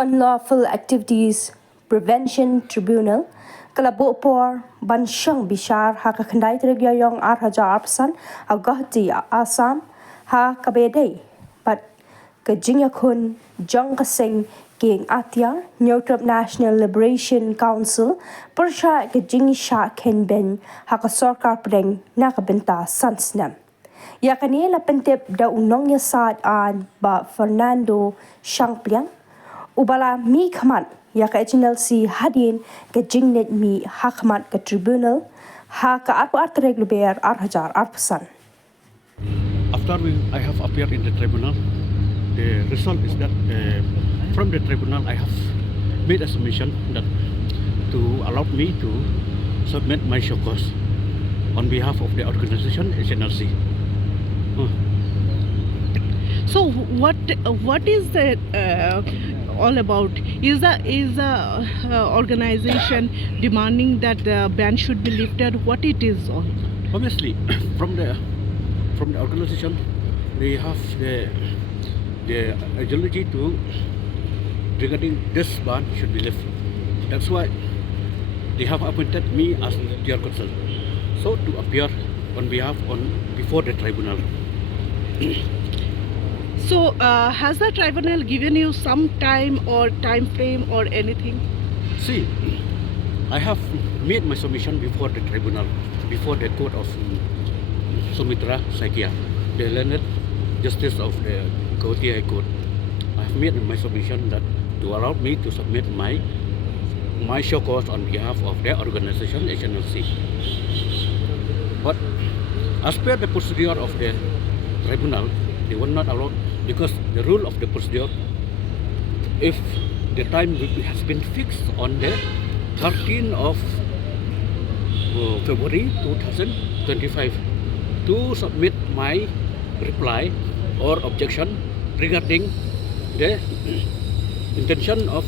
Unlawful Activities Prevention Tribunal Kalabopor Banshang Bishar ha kakhandai Tregyong Arhajar ha Gahti Assam ha Kabede but Kajinga Kun Jong Kasing King Atia Nyotrap National Liberation Council Persha Kajingi Sha Ken Ben ha Kasorkar Preng Nakabenta Sansnam Ya kanila pentep da unong yasad an ba Fernando Shangpliang Ubala mi khamat ya ka HNLC hadin ke jingnet mi hakmat ke tribunal ha ka at regluber arhajar arpasan. After I have appeared in the tribunal, the result is that from the tribunal I have made a submission that to allow me to submit my show cause on behalf of the organization HNLC. So what is that all about? Is the organization demanding that the ban should be lifted? What it is all? Obviously, from the organization, they have the ideology to regarding this ban should be lifted. That's why they have appointed me as their counsel, so to appear on behalf before the tribunal. So has the tribunal given you some time or time frame or anything? See, I have made my submission before the tribunal, before the court of Sumitra Saikia, the learned justice of the Guwahati High Court. I have made my submission that to allow me to submit my show cause on behalf of the organization HNLC. But as per the procedure of the tribunal, they will not allow, because the rule of the procedure, if the time has been fixed on the 13th of February 2025 to submit my reply or objection regarding the intention of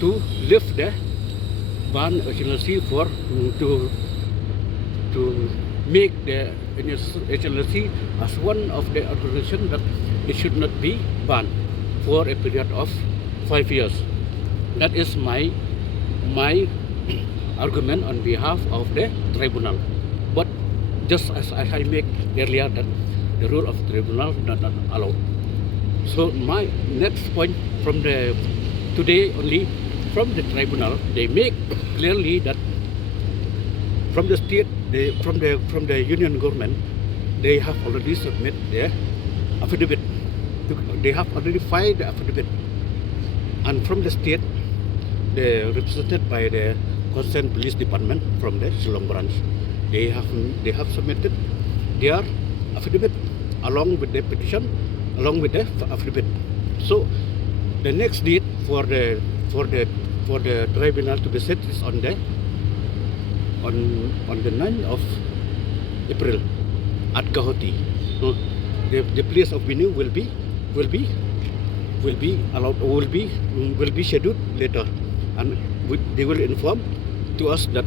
to lift the ban HNLC for to make the HNLC as one of the organizations that it should not be banned for a period of 5 years. That is my argument on behalf of the tribunal. But just as I make earlier, that the rule of the tribunal does not allow. So my next point from the today only from the tribunal, they make clearly that from the state, from the union government, they have already submitted their affidavit. They have already filed the affidavit, and from the state, they represented by the concerned police department from the Shillong branch. They have submitted their affidavit along with the petition, along with the affidavit. So the next date for the tribunal to be set is on the 9th of April at Guwahati. So the place of venue will be allowed, will be scheduled later, and they will inform to us that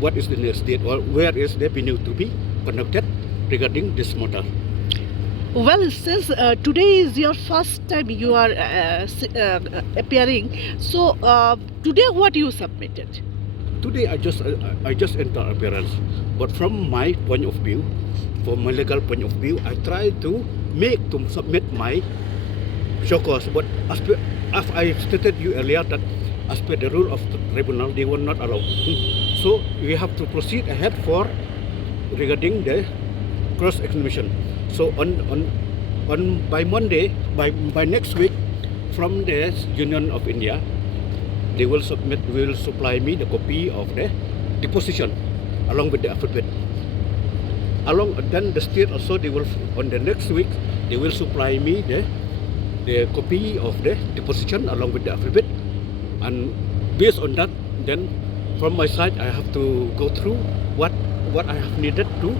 what is the next date or where is the venue to be conducted regarding this matter. Well, since today is your first time you are appearing, so today what you submitted? Today I just entered appearance, but from my point of view, from my legal point of view, I try to submit my show cause. But as I stated you earlier that as per the rule of the tribunal, they will not allow. So we have to proceed ahead for regarding the cross examination. So on by Monday, by next week, from the Union of India, they will supply me the copy of the deposition along with the affidavit. Then the state also, they will on the next week they will supply me the copy of the deposition along with the affidavit, and based on that, then from my side I have to go through what I have needed to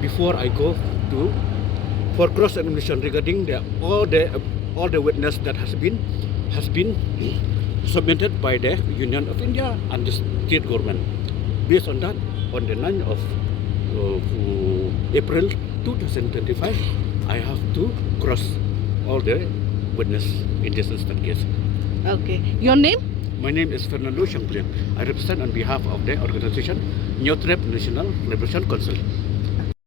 before I go to for cross examination regarding all the witness that has been submitted by the Union of India and the state government. Based on that, on the 9th of April 2025, I have to cross all the witness in this instant case. Okay. Your name? My name is Fernando Champlian. I represent on behalf of the organization Nyotrep National Liberation Council.